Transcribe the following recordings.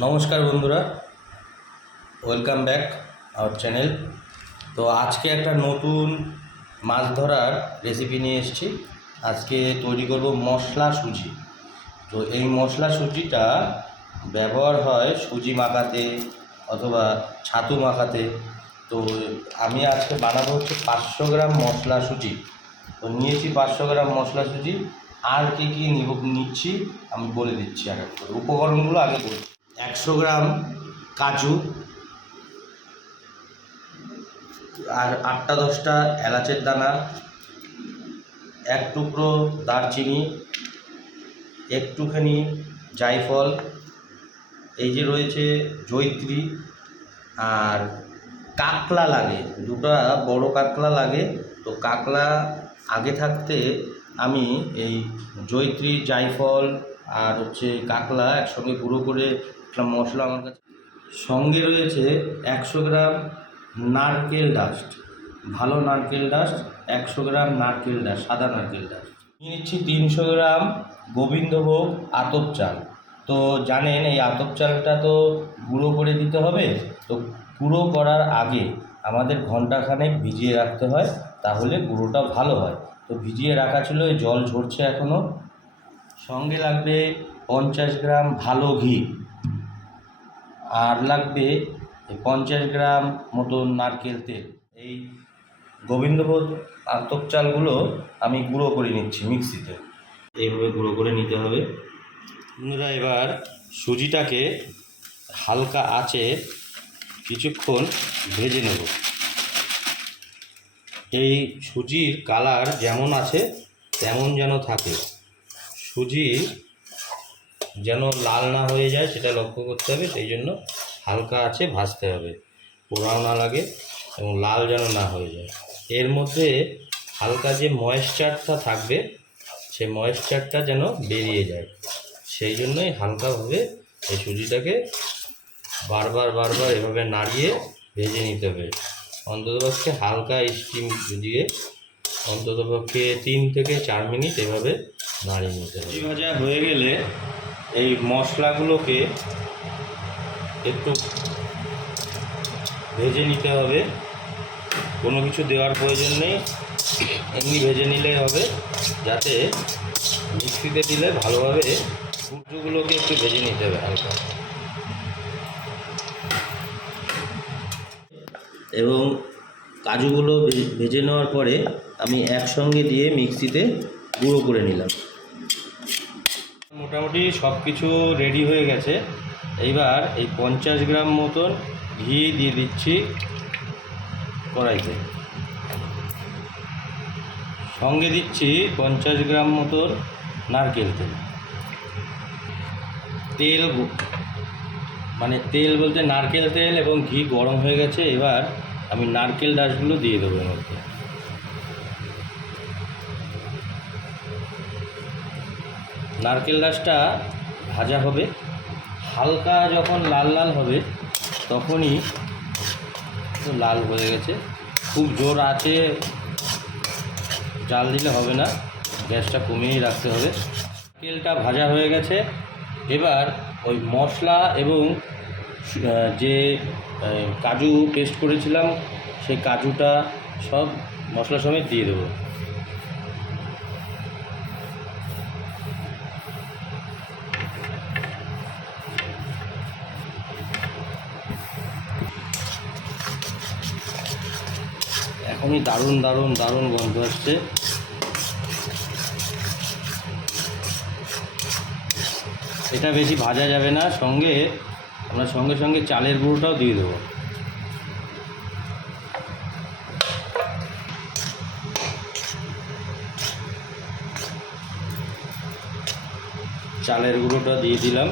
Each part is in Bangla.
নমস্কার বন্ধুরা ওয়েলকাম ব্যাক আওয়ার চ্যানেল তো আজকে একটা নতুন মাছ ধরার রেসিপি নিয়ে এসেছি। আজকে তৈরি করব মশলা সুজি। তো এই মশলা সুজিটা ব্যবহার হয় সুজি মাখাতে অথবা ছাতু মাখাতে। তো আমি আজকে বানাবো হচ্ছে পাঁচশো গ্রাম মশলা সুজি। তো নিয়েছি পাঁচশো গ্রাম মশলা সুজি। আর কী কী নিব নিচ্ছি, আমি বলে দিচ্ছি এক এক করে। উপকরণগুলো আগে বলছি। একশো গ্রাম কাজু, আর আটটা দশটা এলাচের দানা, এক টুকরো দারচিনি, একটুখানি জায়ফল, এই যে রয়েছে জৈত্রী আর কাকলা লাগে। দুটো বড় কাকলা লাগে। তো কাকলা আগে থাকতে আমি এই জৈত্রী জায়ফল আর হচ্ছে কাকলা একসঙ্গে গুঁড়ো করে একটা মশলা আমার কাছে সঙ্গে রয়েছে একশো গ্রাম নারকেল ডাস্ট। ভালো নারকেল ডাস্ট, একশো গ্রাম নারকেল ডাস্ট, সাদা নারকেল ডাস্ট। নিয়ে নিচ্ছি তিনশো গ্রাম গোবিন্দভোগ আতপ চাল। তো জানেন এই আতপ চালটা তো গুঁড়ো করে দিতে হবে। তো গুঁড়ো করার আগে আমাদের ঘন্টাখানেক ভিজিয়ে রাখতে হয়, তাহলে গুঁড়োটা ভালো হয়। তো ভিজিয়ে রাখা ছিল, এই জল ঝরছে এখনও সঙ্গে লাগবে পঞ্চাশ গ্রাম ভালো ঘি। আর লাগবে পঞ্চাশ গ্রাম মতন নারকেল তেল। এই গোবিন্দবোধ আতপ চালগুলো আমি গুঁড়ো করে নিচ্ছি মিক্সিতে। এইভাবে গুঁড়ো করে নিতে হবে। বন্ধুরা, এবার সুজিটাকে হালকা আঁচে কিছুক্ষণ ভেজে নেব। এই সুজির কালার যেমন আছে, তেমন যেন থাকে। সুজি যেন লাল না হয়ে যায়, সেটা লক্ষ্য করতে হবে। সেই জন্য হালকা আছে, ভাজতে হবে। পোড়াও না লাগে এবং লাল যেন না হয়ে যায়। এর মধ্যে হালকা যে ময়েশ্চারটা থাকবে, সে ময়েশ্চারটা যেন বেরিয়ে যায়। সেই জন্যই হালকাভাবে এই সুজিটাকে বারবার বারবার এভাবে নাড়িয়ে ভেজে নিতে হবে। অন্ততপক্ষে হালকা স্টিম দিয়ে অন্ততপক্ষে তিন থেকে চার মিনিট এভাবে নাড়িয়ে নিতে হবে। ভাজা হয়ে গেলে এই মশলাগুলোকে একটু ভেজে নিতে হবে। কোনো কিছু দেওয়ার প্রয়োজন নেই। এমনি ভেজে নিলেই হবে, যাতে মিক্সিতে দিলে ভালোভাবে সূর্যগুলোকে একটু ভেজে নিতে হবে হালকা। এবং কাজুগুলো ভেজে নেওয়ার পরে আমি একসঙ্গে দিয়ে মিক্সিতে গুঁড়ো করে নিলাম। মোটামুটি সব কিছু রেডি হয়ে গেছে। এইবার এই পঞ্চাশ গ্রাম মতন ঘি দিয়ে দিচ্ছি কড়াইতে। সঙ্গে দিচ্ছি পঞ্চাশ গ্রাম মতন নারকেল তেল। তেল মানে তেল বলতে নারকেল তেল এবং ঘি গরম হয়ে গেছে, এবার আমি নারকেল ডাসগুলো দিয়ে দেবো এর মধ্যে। নারকেল ডাসটা ভাজা হবে, হালকা যখন লাল লাল হবে তখনই লাল হয়ে গেছে। খুব জোর আছে, জাল দিলে হবে না, গ্যাসটা কমিয়েই রাখতে হবে। তেলটা ভাজা হয়ে গেছে, এবার ওই মশলা এবং যে কাজু পেস্ট করেছিলাম, সেই কাজুটা সব মশলা সমেত দিয়ে দেবো। এখনই দারুণ দারুণ দারুণ গন্ধ আসছে। এটা বেশি ভাজা যাবে না, সঙ্গে আমরা সঙ্গে সঙ্গে চালের গুঁড়োটাও দিয়ে দেবো। চালের গুঁড়োটা দিয়ে দিলাম।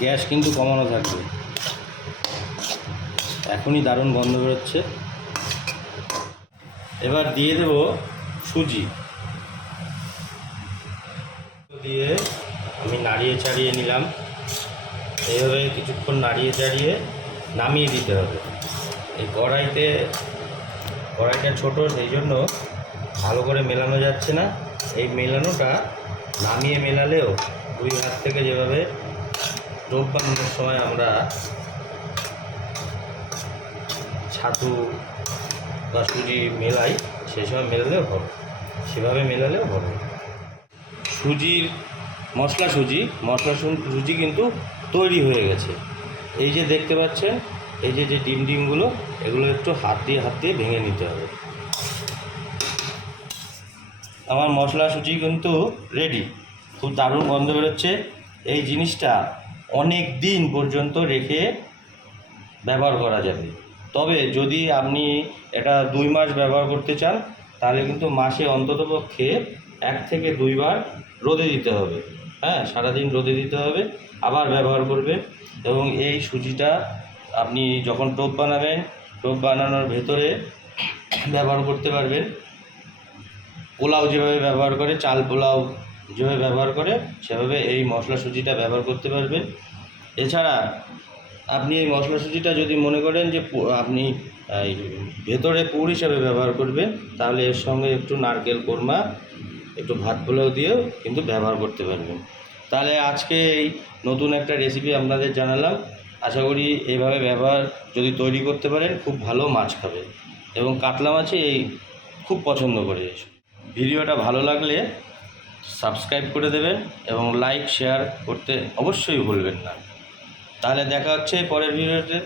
গ্যাস কিন্তু কমানো থাকবে। এখনই দারুণ গন্ধ বেরোচ্ছে। এবার দিয়ে দেব সুজি। দিয়ে আমি নাড়িয়ে চাড়িয়ে নিলাম। এইভাবে কিছুক্ষণ নাড়িয়ে চাড়িয়ে নামিয়ে দিতে হবে। এই কড়াইতে, কড়াইটা ছোট, সেই জন্য ভালো করে মেলানো যাচ্ছে না। এই মেলানোটা নামিয়ে মেলালেও দুই হাত থেকে যেভাবে টোপ বানানোর সময় আমরা ছাতু বা সুজি মেলাই, সেই সময় মেলালেও হবে। সেভাবে মেলালেও হবে। সুজির মশলা সুজি মশলা সুজি কিন্তু তৈরি হয়ে গেছে। এই যে দেখতে পাচ্ছেন, এই যে যে ডিম ডিমগুলো, এগুলো একটু হাত দিয়ে হাত দিয়ে ভেঙে নিতে হবে। আমার মশলা সুজি কিন্তু রেডি খুব দারুণ গন্ধ বেরোচ্ছে। এই জিনিসটা অনেক দিন পর্যন্ত রেখে ব্যবহার করা যাবে। তবে যদি আপনি এটা দুই মাস ব্যবহার করতে চান, তাহলে কিন্তু মাসে অন্ততপক্ষে এক থেকে দুইবার রোদে দিতে হবে। হ্যাঁ সারাদিন রোদে দিতে হবে, আবার ব্যবহার করবেন এবং এই সুজিটা আপনি যখন টোপ বানাবেন, টোপ বানানোর ভেতরে ব্যবহার করতে পারবেন। পোলাও যেভাবে ব্যবহার করে, চাল পোলাও যেভাবে ব্যবহার করে, সেভাবে এই মশলা সুজিটা ব্যবহার করতে পারবেন। এছাড়া আপনি এই মশলা সুজিটা যদি মনে করেন যে আপনি ভেতরে পুর হিসাবে ব্যবহার করবেন, তাহলে এর সঙ্গে একটু নারকেল কোরমা একটু ভাত পোলাও দিয়েও কিন্তু ব্যবহার করতে পারবেন। তাহলে আজকে এই নতুন একটা রেসিপি আপনাদের জানালাম। আশা করি এইভাবে ব্যবহার যদি তৈরি করতে পারেন, খুব ভালো মাছ খাবে এবং কাতলা মাছে এই খুব পছন্দ করে। ভিডিওটা ভালো লাগলে সাবস্ক্রাইব করে দেবেন এবং লাইক শেয়ার করতে অবশ্যই ভুলবেন না। তাহলে দেখা হচ্ছে পরের ভিডিওতে।